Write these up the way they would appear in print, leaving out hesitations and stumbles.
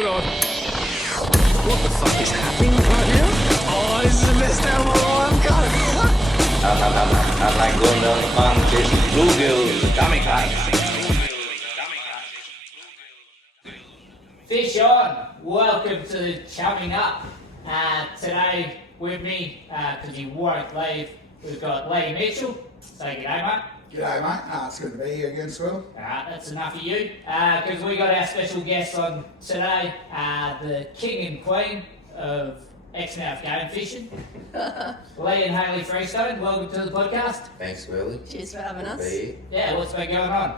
Oh god. What the fuck is happening right now? Oh, this is the best day of my life, God. I like going down the pond chasing bluegills and kamikazes. Fish on! Welcome to Chumming Up. Today with me, because he won't leave, we've got Leigh Mitchell. Say g'day, mate. G'day, mate. It's good to be here again, Squill. That's enough of you. Because we got our special guest on today, the king and queen of Exmouth Game Fishing, Leigh and Hayley Freestone. Welcome to the podcast. Thanks, Willie. Cheers for having us. Yeah, what's been going on?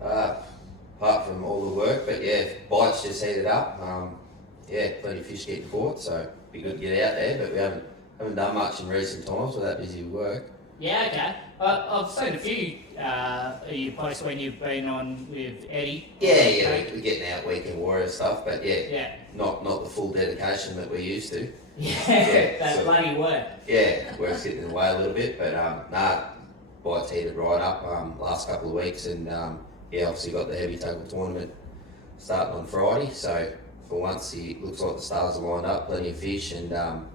Apart from all the work, but yeah, bites just heated up. Plenty of fish getting caught, so be good to get out there. But we haven't done much in recent times with that busy work. Yeah, okay. I've seen a few of your posts when you've been on with Eddie. Yeah, we're getting out weekend warrior stuff, but yeah. Not the full dedication that we used to. Yeah, that's bloody work. Yeah, work's getting in the way a little bit, but bites heated right up last couple of weeks, and obviously got the Heavy Tackle tournament starting on Friday, so for once it looks like the stars are lined up, plenty of fish, and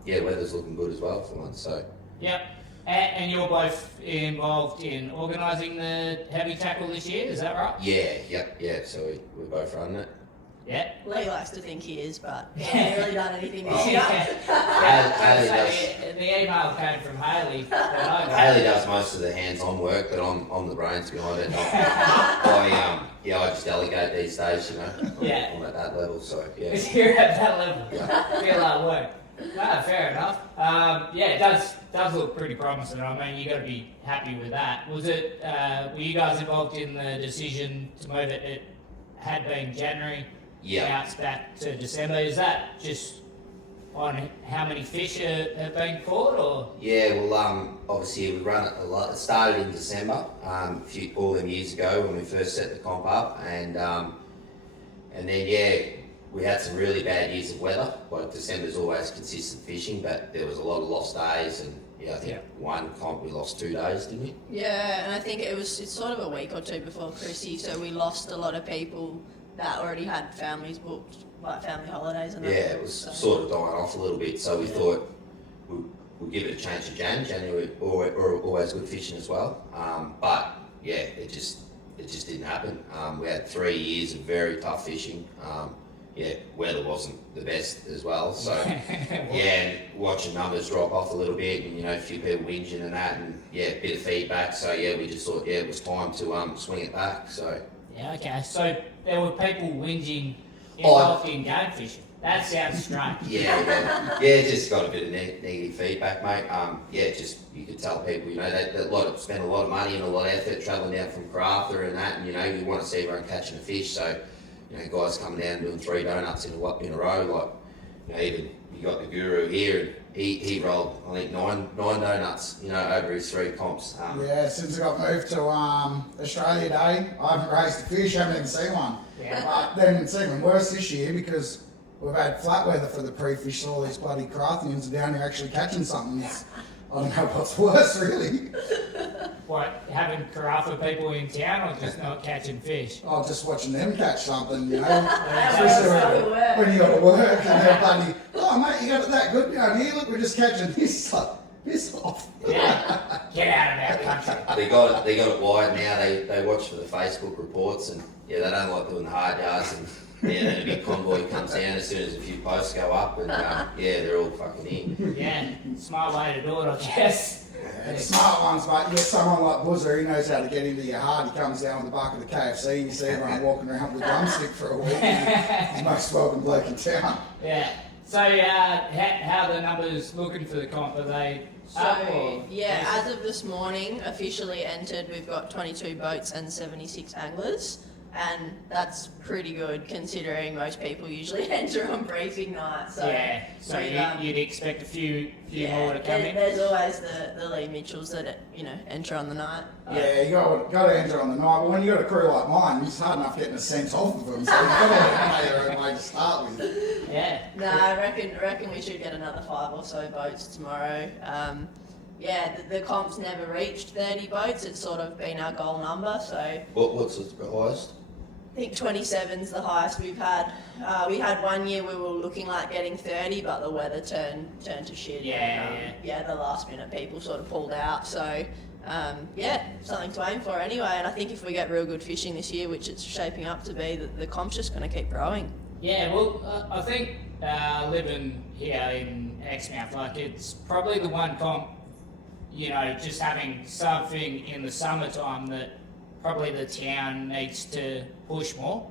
weather's looking good as well for once. So. Yep. And you're both involved in organising the Heavy Tackle this year, is that right? Yeah, so we're both running it. Yeah. Leigh likes to think he is, but he hasn't really done anything this year. Hayley does. The email came from Hayley. Hayley does most of the hands-on work, but I'm the brains behind it. I just delegate these days, Yeah. I'm at that level, so yeah. You're at that level. Yeah. Feel like work. No, fair enough. It does look pretty promising. I mean, you got to be happy with that. Was it? Were you guys involved in the decision to move it? It had been January. Yeah. Now it's back to December. Is that just on how many fish have been caught, or? Yeah, well, obviously we run it a lot. It started in December, all them years ago when we first set the comp up, and then we had some really bad years of weather. Like December's always consistent fishing, but there was a lot of lost days, and I think one comp we lost 2 days, didn't we? Yeah, and I think it's sort of a week or two before Chrissy, so we lost a lot of people that already had families booked, like family holidays and that. Yeah, it was sort of dying off a little bit, so we thought we'd give it a chance to January, or always good fishing as well. But it just didn't happen. We had 3 years of very tough fishing. Weather wasn't the best as well, so and watching numbers drop off a little bit, and a few people whinging and that, and a bit of feedback. So we just thought it was time to swing it back. So Okay. So there were people whinging involved in game fishing. That sounds strange. Just got a bit of negative feedback, mate. Just you could tell people, they spend a lot of money and a lot of effort travelling down from Crafter and that, and you want to see everyone catching a fish. So guys coming down doing 3 donuts in a row, even you got the guru here, and he rolled, I think, nine donuts, over his 3 comps. Since I got moved to Australia Day, I haven't raised a fish, haven't even seen one. Yeah. But then it's even worse this year because we've had flat weather for the pre-fish, so all these bloody Craftians are down here actually catching something. I don't know what's worse, really. What, having carafa people in town, or just not catching fish? Oh, just watching them catch something, Especially when you got to work and they're bloody, oh mate, you got it that good down here, look, we're just catching this piss off. Yeah, get out of our country. They got it wide now. They watch for the Facebook reports, and they don't like doing the hard yards, and then a big convoy comes down as soon as a few posts go up, and they're all fucking in. Yeah, smart way to do it, I guess. The smart ones, mate. You get someone like Buzzer, he knows how to get into your heart. He comes down with the bucket of the KFC, and you see everyone walking around with a drumstick for a week. He's the most welcome bloke in town. Yeah. So, how are the numbers looking for the comp? Are they up, or? As of this morning, officially entered, we've got 22 boats and 76 anglers. And that's pretty good considering most people usually enter on briefing night. So you'd expect a few more to come in. There's always the Leigh Mitchells that enter on the night. You got to enter on the night, but when you got a crew like mine, it's hard enough getting a sense off of them. So you've got to let them pay their own way to start with. Yeah. No, I reckon we should get another 5 or so boats tomorrow. The comp's never reached 30 boats. It's sort of been our goal number. So What's the highest? I think 27's the highest we've had. We had one year we were looking like getting 30, but the weather turned to shit. Yeah, The last minute people sort of pulled out. So, something to aim for anyway. And I think if we get real good fishing this year, which it's shaping up to be, the comp's just going to keep growing. Yeah, well, I think living here in Exmouth, like it's probably the one comp, you know, just having something in the summertime that probably the town needs to push more.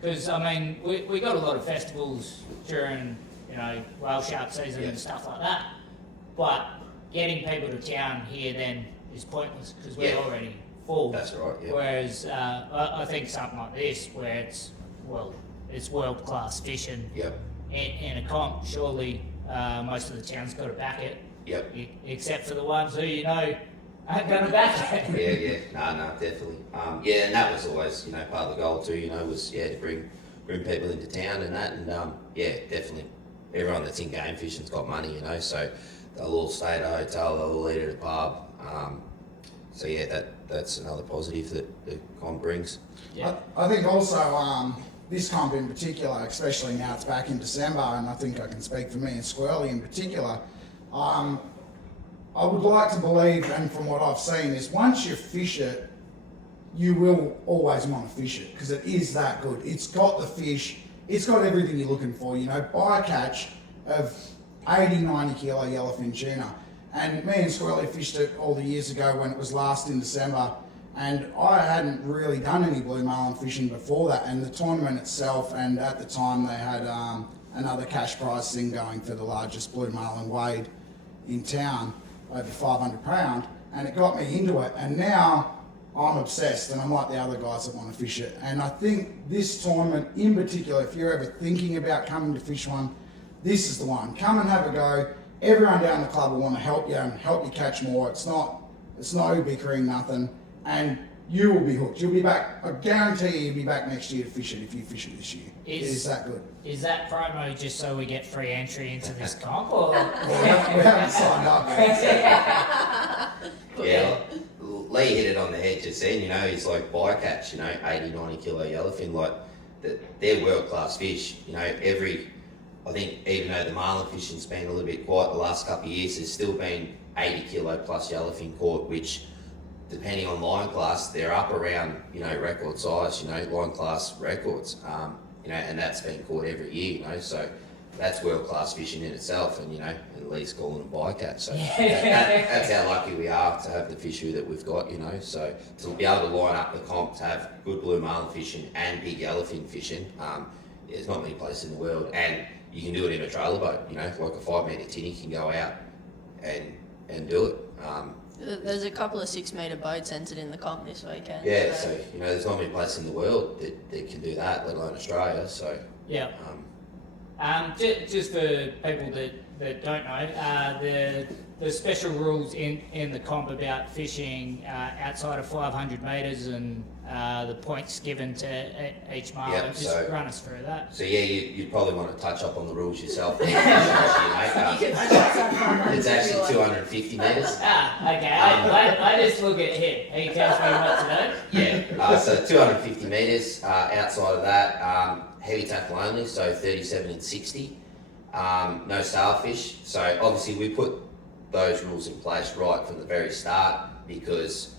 Because, I mean, we got a lot of festivals during, you know, whale shark season and stuff like that. But getting people to town here then is pointless because we're already full. That's right, yeah. Whereas I think something like this, where it's world-class fishing in a comp, surely most of the town's got to back it. Yep. Except for the ones who, you know, aren't going to back it. No, definitely. And that was always, you know, part of the goal too, you know, was, to bring people into town and that, and definitely everyone that's in game fishing's got money, you know, so they'll all stay at a hotel, they'll all eat at a pub. That's another positive that the comp brings. Yeah. I think also this comp in particular, especially now it's back in December, and I think I can speak for me and Squirrely in particular, I would like to believe, and from what I've seen, is once you fish it, you will always want to fish it because it is that good. It's got the fish, it's got everything you're looking for, you know, bycatch of 80, 90 kilo yellowfin tuna. And me and Squirrely fished it all the years ago when it was last in December, and I hadn't really done any blue marlin fishing before that, and the tournament itself, and at the time they had another cash prize thing going for the largest blue marlin weighed in town, over 500 pound, and it got me into it, and now I'm obsessed, and I'm like the other guys that want to fish it. And I think this tournament in particular, if you're ever thinking about coming to fish one, this is the one. Come and have a go. Everyone down the club will want to help you and help you catch more. It's no bickering, nothing, and you will be hooked. You'll be back. I guarantee you'll be back next year to fish it if you fish it this year. It is that good. Is that promo just so we get free entry into this comp, or? We haven't signed up yet. Leigh hit it on the head just then, you know, he's like bycatch, you know, 80, 90 kilo yellowfin, like, they're world-class fish, you know, I think even though the marlin fishing's been a little bit quiet the last couple of years, there's still been 80 kilo plus yellowfin caught, which, depending on line class, they're up around, you know, record size, you know, line class records, you know, and that's been caught every year, you know, so that's world-class fishing in itself, and, you know, at least calling them bycatch, so that's how lucky we are to have the fishery that we've got, you know, so to be able to line up the comp to have good blue marlin fishing and big yellowfin fishing, there's not many places in the world, and you can do it in a trailer boat, you know, like a 5 metre tinny can go out and do it. There's a couple of 6 metre boats entered in the comp this weekend. Yeah, so, you know, there's not many places in the world that can do that, let alone Australia, so. Yeah. Just for people that don't know, the special rules in the comp about fishing outside of 500 metres and the points given to each marlin. Yep, Just run us through that. So you'd probably want to touch up on the rules yourself. It's actually 250 metres. Okay. I just look at him. He tells me what to do. Yeah. So 250 metres. Outside of that, heavy tackle only. So 37 and 60. No starfish. So obviously we put those rules in place right from the very start because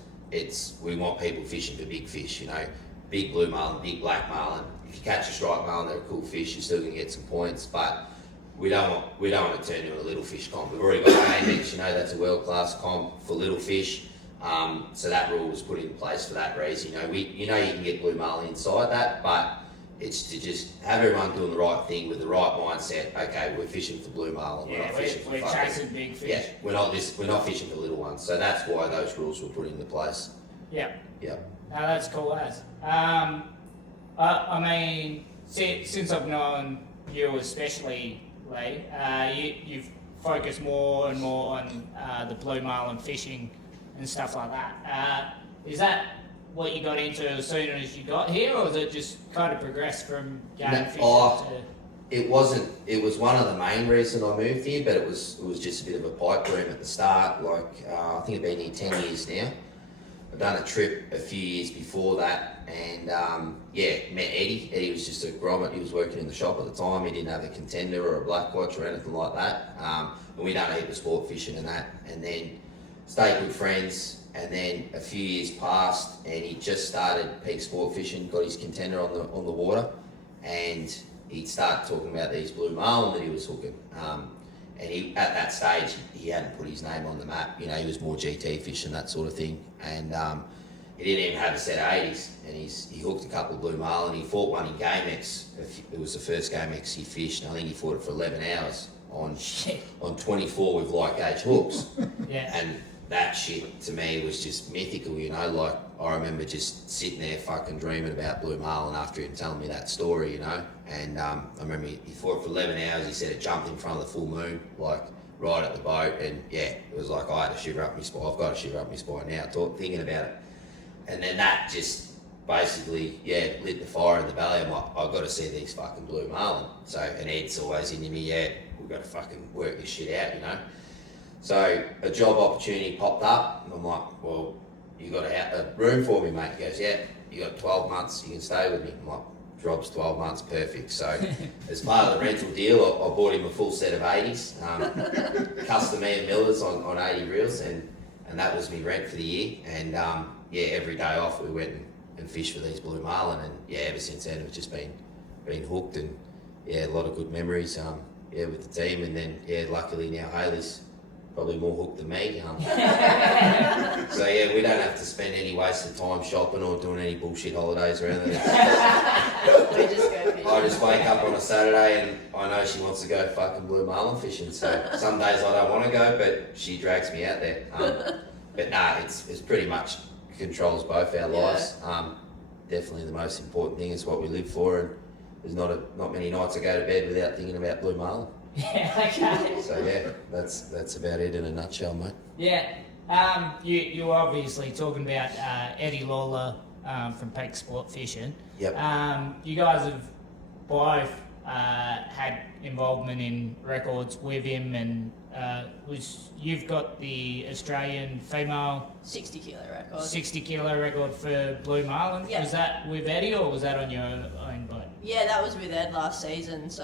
we want people fishing for big fish, you know, big blue marlin, big black marlin. If you catch a striped marlin, they're a cool fish, you're still gonna get some points, but we don't want to turn into a little fish comp. We've already got Amex, you know, that's a world-class comp for little fish. So that rule was put in place for that reason. You know, you can get blue marlin inside that, but it's to just have everyone doing the right thing with the right mindset. Okay, we're fishing for blue marlin. Yeah, we're chasing big fish. Yeah, we're not fishing for little ones. So that's why those rules were put into place. Yeah. Yeah. No, that's cool as. I mean, since I've known you especially, Leigh, you've focused more and more on the blue marlin fishing and stuff like that. Is that what you got into as soon as you got here, or has it just kind of progressed from game fishing to... It wasn't. It was one of the main reasons I moved here, but it was just a bit of a pipe dream at the start. Like I think I've been here 10 years now. I've done a trip a few years before that and met Eddie. Eddie was just a grommet. He was working in the shop at the time. He didn't have a contender or a black watch or anything like that. And we done a heap of sport fishing and that, and then stayed good friends. And then a few years passed, and he just started peak sport fishing, got his contender on the water, and he'd started talking about these blue marlin that he was hooking. And he, at that stage, he hadn't put his name on the map. You know, he was more GT fishing, that sort of thing. And he didn't even have a set of 80s. And he hooked a couple of blue marlin. He fought one in GameX. It was the first GameX he fished. And I think he fought it for 11 hours on 24 with light gauge hooks. Yeah. And that shit to me was just mythical, you know. Like, I remember just sitting there fucking dreaming about blue marlin after him telling me that story, you know. And I remember he fought for 11 hours. He said it jumped in front of the full moon, like right at the boat. And yeah, it was like I had a shiver up my spine. I've got a shiver up my spine now thinking about it. And then that just basically, lit the fire in the belly. I'm like, I've got to see these fucking blue marlin. So, and Ed's always into me, we've got to fucking work this shit out, you know. So a job opportunity popped up, and I'm like, well, you got a room for me, mate? He goes, yeah, you got 12 months, you can stay with me. I'm like, job's 12 months, perfect. So as part of the rental deal, I bought him a full set of 80s, custom Ian Millers on 80 reels, and that was me rent for the year. And every day off we went and fished for these blue marlin, and ever since then we've just been hooked, and a lot of good memories with the team. And then luckily now Hayley's probably more hooked than me. So we don't have to spend any wasted time shopping or doing any bullshit holidays or anything. We just go fishing. I just wake up on a Saturday and I know she wants to go fucking blue marlin fishing. So some days I don't want to go, but she drags me out there. But nah, it's pretty much controls both our lives. Definitely the most important thing is what we live for, and there's not many nights I go to bed without thinking about blue marlin. Yeah, okay. So that's about it in a nutshell, mate. Yeah. You were obviously talking about Eddie Lawler from Peak Sport Fishing. Yep. You guys have both had involvement in records with him, and you've got the Australian female 60 kilo record. 60 kilo record for blue marlin. Yeah. Was that with Eddie, or was that on your own boat? Yeah, that was with Ed last season, so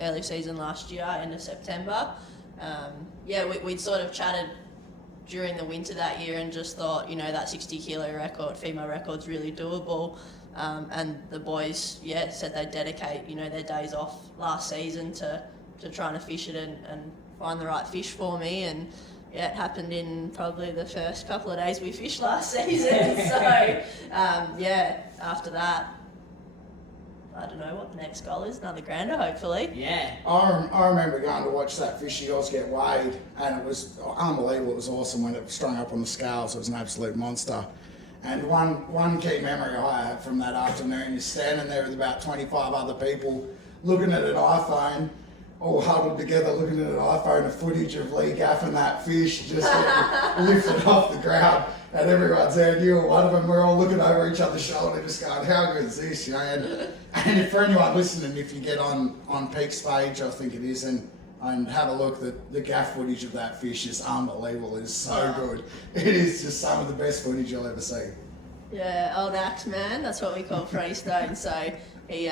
early season last year, end of September. We'd sort of chatted during the winter that year and just thought, you know, that 60 kilo record, female record's really doable. And the boys, said they'd dedicate, you know, their days off last season to trying to fish it and find the right fish for me. And it happened in probably the first couple of days we fished last season. So, after that, I don't know what the next goal is, another grander, hopefully. Yeah. I remember going to watch that fish of yours get weighed, and it was unbelievable. It was awesome when it strung up on the scales. It was an absolute monster. And one key memory I have from that afternoon is standing there with about 25 other people looking at an iPhone, all huddled together looking at an iPhone of footage of Leigh gaffing that fish just getting lifted off the ground, and everyone's there, and you were one of them. We're all looking over each other's shoulder just going, how good is this, you know? And if for anyone listening, if you get on Peak's page, I think it is, and have a look, the gaff footage of that fish is unbelievable. It is so good. It is just some of the best footage you'll ever see. Yeah, old axe man, that's what we call Freestone. So he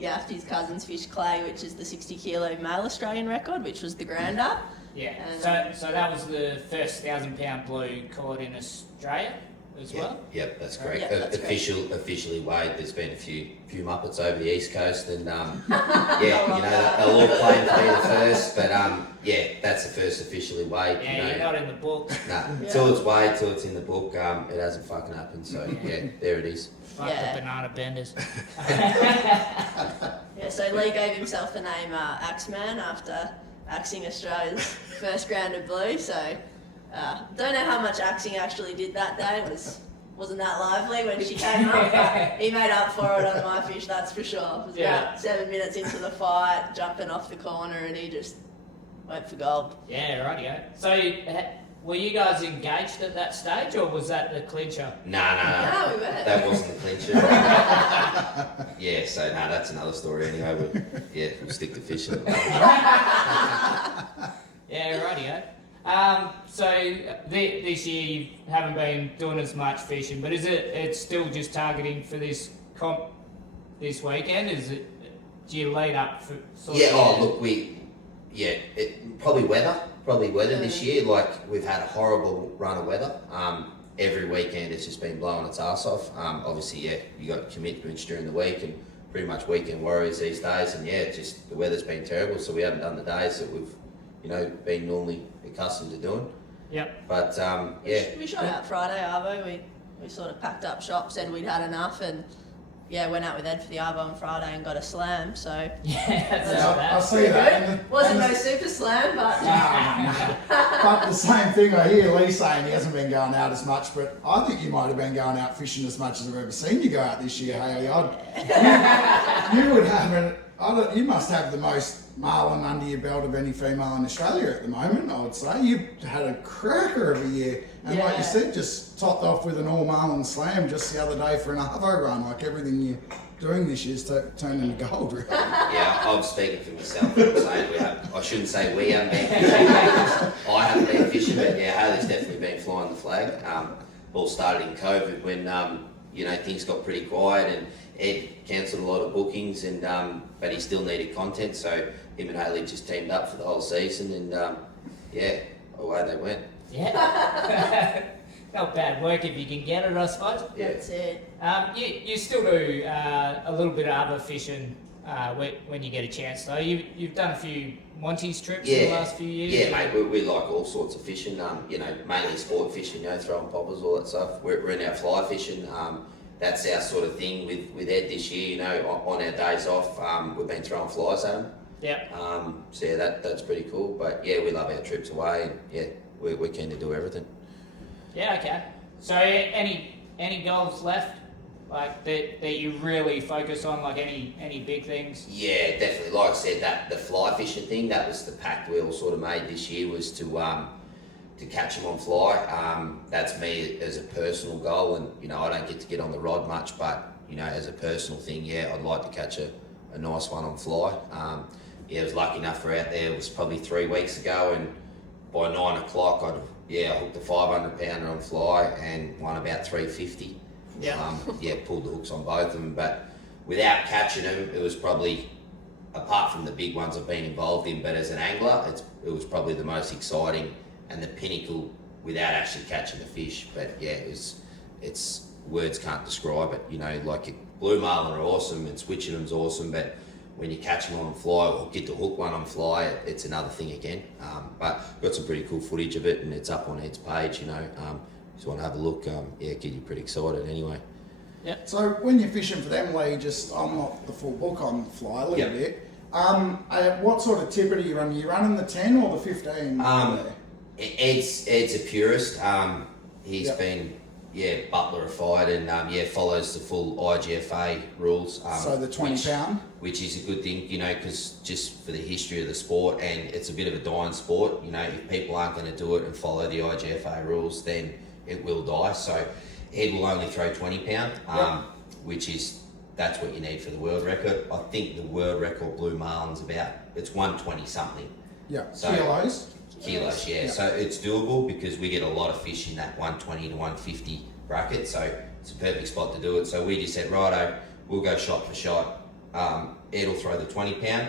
gaffed his cousin's fish Clay, which is the 60 kilo male Australian record, which was the grander. Yeah. So that was the first 1,000-pound blue caught in Australia as well. Yep, that's correct. Yeah, that's Officially weighed. There's been a few muppets over the east coast, and they'll all claim to be the first, but that's the first officially weighed. Yeah, you know. you're not in the book. Nah, till it's weighed, till it's in the book, it hasn't fucking happened. So there it is. Fuck the banana benders. So Leigh gave himself the name Axeman after axing Australia's first grounder blue. So don't know how much axing actually did that day. Wasn't that lively when she came up, but he made up for it on my fish, that's for sure. It was about 7 minutes into the fight, jumping off the corner, and he just went for gold. Yeah, rightio. So were you guys engaged at that stage, or was that the clincher? No, No, we weren't. that wasn't the clincher. That's another story anyway, but we'll stick to fishing. Yeah, rightio. So this year you haven't been doing as much fishing, but it's still just targeting for this comp this weekend? Do you lead up for sort Yeah. of? Oh, look, probably weather this year. Like we've had a horrible run of weather. Every weekend it's just been blowing its ass off. Obviously, yeah, you got commitments during the week and pretty much weekend warriors these days. And yeah, just the weather's been terrible, so we haven't done the days that we've, been normally accustomed to doing. Yep. But yeah. We shot out Friday, Arvo. We sort of packed up shop, said we'd had enough, and yeah, went out with Ed for the Arvo on Friday and got a slam. So Yeah, that's Yeah, not I bad. see that. And wasn't and no super slam, but But the same thing, I hear Lee saying he hasn't been going out as much, but I think you might have been going out fishing as much as I've ever seen you go out this year, Hayley. You would have you must have the most marlin under your belt of any female in Australia at the moment, I would say. You've had a cracker of a year. And like you Yeah. said, just topped off with an all marlin slam just the other day for an Arvo run. Like everything you're doing this year's turned into gold, really. Yeah, I'm speaking for myself. I'm saying I shouldn't say we haven't been fishing. I haven't been fishing, but yeah, Hayley's definitely been flying the flag. All started in COVID when things got pretty quiet and Ed cancelled a lot of bookings, and but he still needed content, so him and Hayley just teamed up for the whole season, and away they went. Yeah. Not bad work if you can get it, I suppose. Yeah. that's it. You still do a little bit of other fishing when you get a chance, though. You've done a few Monty's trips in the last few years. Yeah, mate, we like all sorts of fishing. Mainly sport fishing, throwing poppers, all that stuff. We're in our fly fishing. That's our sort of thing with Ed this year. On our days off, we've been throwing flies at him. Yep. So yeah, that's pretty cool. But yeah, we love our trips away, and yeah, we're keen to do everything. Yeah, okay. So any goals left, like that you really focus on, like any big things? Yeah, definitely. Like I said, that the fly fishing thing, that was the pact we all sort of made this year, was to catch them on fly. That's me as a personal goal, and I don't get to get on the rod much, but as a personal thing, yeah, I'd like to catch a nice one on fly. I was lucky enough for out there. It was probably 3 weeks ago, and by 9 o'clock, I hooked a 500 pounder on fly and won about 350. Yeah. Pulled the hooks on both of them, but without catching them, it was probably, apart from the big ones I've been involved in, but as an angler, it was probably the most exciting and the pinnacle without actually catching the fish. But yeah, it's words can't describe it. Like blue marlin are awesome and switching them's awesome, but when you catch them on fly or get to hook one on fly, it's another thing again. But got some pretty cool footage of it, and it's up on Ed's page. If you want to have a look, get you pretty excited anyway. So when you're fishing for them, Lee, I'm not the full book on fly a little bit. What sort of tipper do you run? Are you running the 10 or the 15? Ed's a purist. He's been butlerified and follows the full IGFA rules. So the 20 pound? Which is a good thing, because just for the history of the sport, and it's a bit of a dying sport. If people aren't going to do it and follow the IGFA rules, then it will die. So Ed will only throw 20 pound, that's what you need for the world record. I think the world record blue marlin's it's 120 something. Yeah, So- kilos. Yeah. So it's doable because we get a lot of fish in that 120 to 150 bracket. So it's a perfect spot to do it. So we just said, righto, we'll go shot for shot. Ed will throw the 20 pound.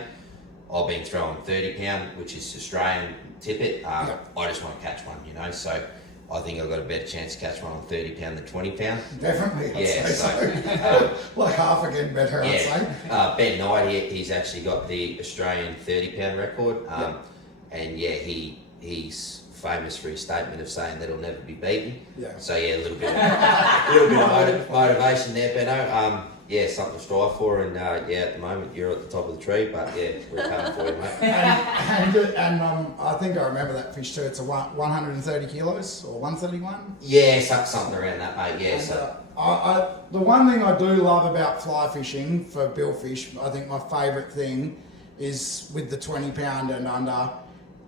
I've been throwing 30 pound, which is Australian tippet. I just want to catch one, So I think I've got a better chance to catch one on 30 pound than 20 pound. Definitely, I'd Yeah, say so. Like half again better, I'd say. Ben Knight, he's actually got the Australian 30 pound record. And he's famous for his statement of saying that he'll never be beaten. Yeah. So a little bit of motivation there, Benno. Something to strive for, and at the moment you're at the top of the tree, but we're coming for you, mate. And I think I remember that fish too. It's a 130 kilos or 131. Yeah, something around that, mate. Yeah. And, So the one thing I do love about fly fishing for billfish, I think my favourite thing is with the 20 pound and under,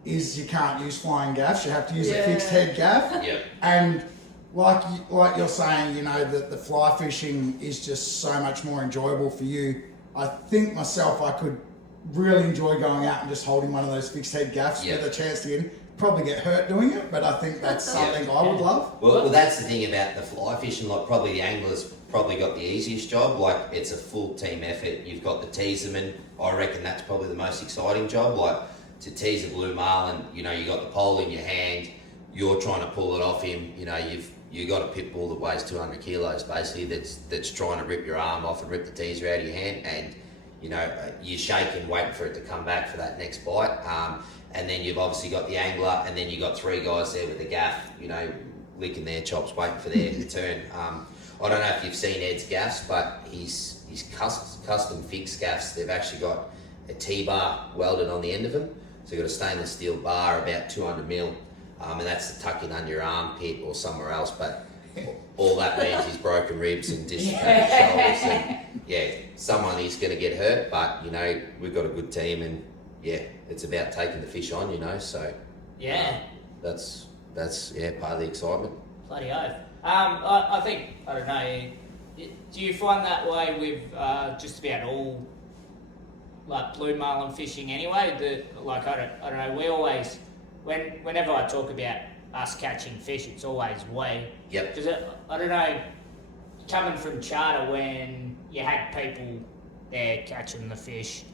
is you can't use flying gaffs. You have to use a fixed head gaff. Yep. And like you're saying, that the fly fishing is just so much more enjoyable for you. I think myself, I could really enjoy going out and just holding one of those fixed head gaffs with a chance to get in. probably get hurt doing it, but I think that's something I would love. Well, that's the thing about the fly fishing. Like, probably the anglers probably got the easiest job. Like, it's a full team effort. You've got the teaserman. I reckon that's probably the most exciting job. Like, to tease a blue marlin, you know, you got the pole in your hand. You're trying to pull it off him. You know, you got a pit bull that weighs 200 kilos basically. That's trying to rip your arm off and rip the teaser out of your hand, and you know, you're shaking, waiting for it to come back for that next bite. And then you've obviously got the angler, and then you've got 3 guys there with the gaff, you know, licking their chops, waiting for their turn. I don't know if you've seen Ed's gaffs, but his custom fixed gaffs, they've actually got a T-bar welded on the end of them. So you've got a stainless steel bar about 200 mil, and that's to tuck in under your armpit or somewhere else. But all that means is broken ribs and dislocated shoulders. And yeah, someone is going to get hurt, but you know, we've got a good team, and yeah, it's about taking the fish on, you know. So Yeah. that's part of the excitement. Bloody oath. I think, I don't know, do you find that way with just about all, like, blue marlin fishing anyway? Like, I don't know, we always, whenever I talk about us catching fish, it's always we. Yep. Because I don't know, coming from charter, when you had people there catching the fish,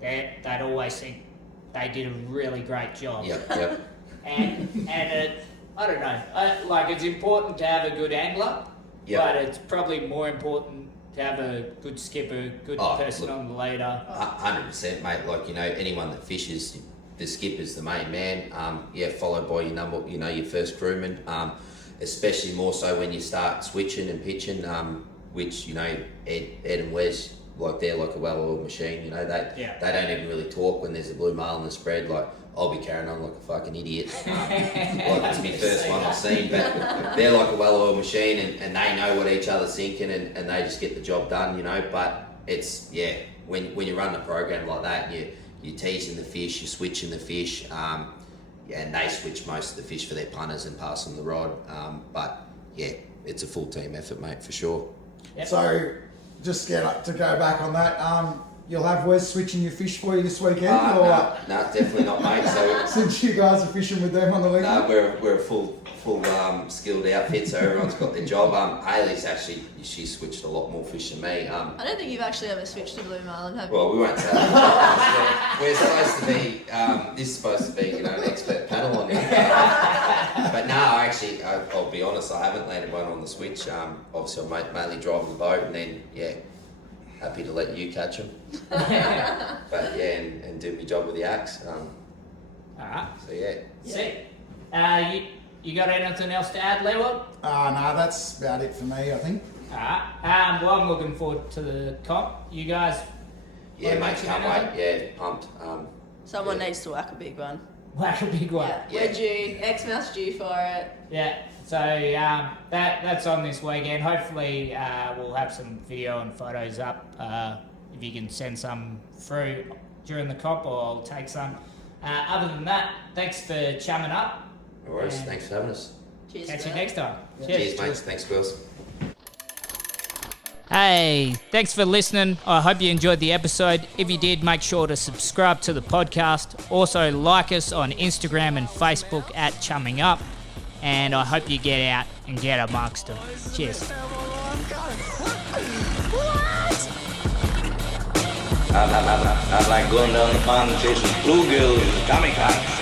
they'd always think they did a really great job. Yep. And it, I don't know, like, it's important to have a good angler, but it's probably more important to have a good skipper, good person on the leader. 100%, mate. Like, you know, anyone that fishes, the skipper's the main man. Followed by your first crewman. Especially more so when you start switching and pitching, which, you know, Ed and Wes, like, they're like a well-oiled machine. You know, they don't even really talk when there's a blue marlin in the spread. Like, I'll be carrying on like a fucking idiot. Like, it's my first one I've seen, but they're like a well-oiled machine, and they know what each other's thinking, and they just get the job done, you know. But it's, when you run a program like that, you're teasing the fish, you're switching the fish, and they switch most of the fish for their punters and pass them the rod. But yeah, it's a full team effort, mate, for sure. Yep. So, just to go back on that, you'll have Wes switching your fish for you this weekend? No, definitely not, mate. So since you guys are fishing with them on the weekend? No, we're a full skilled outfit, so everyone's got their job. Hayley's actually, she switched a lot more fish than me. I don't think you've actually ever switched to blue marlin, have you? Well, we won't say that. We're supposed to be, this is supposed to be, you know, an expert panel on it. But no, actually, I'll be honest, I haven't landed one on the switch. Obviously, I'm mainly driving the boat, and then, happy to let you catch them. But and do my job with the axe. Alright. So yeah. Sick. You got anything else to add, Leeward? No, that's about it for me, I think. Alright. Well, I'm looking forward to the comp. You guys? Yeah, mate, can't wait. Yeah, pumped. Someone needs to whack a big one. Whack a big one. Yeah. We're due. Exmouth's due for it. Yeah. So that's on this weekend. Hopefully we'll have some video and photos up. If you can send some through during the comp, or I'll take some. Other than that, thanks for chumming up. No worries. Thanks for having us. Cheers. Catch you Bert. next time. Cheers, mate. Thanks, girls. Hey, thanks for listening. I hope you enjoyed the episode. If you did, make sure to subscribe to the podcast. Also, like us on Instagram and Facebook at Chumming Up. And I hope you get out and get amongst them. Cheers. I like going down the pond chasing bluegills and kamikazes.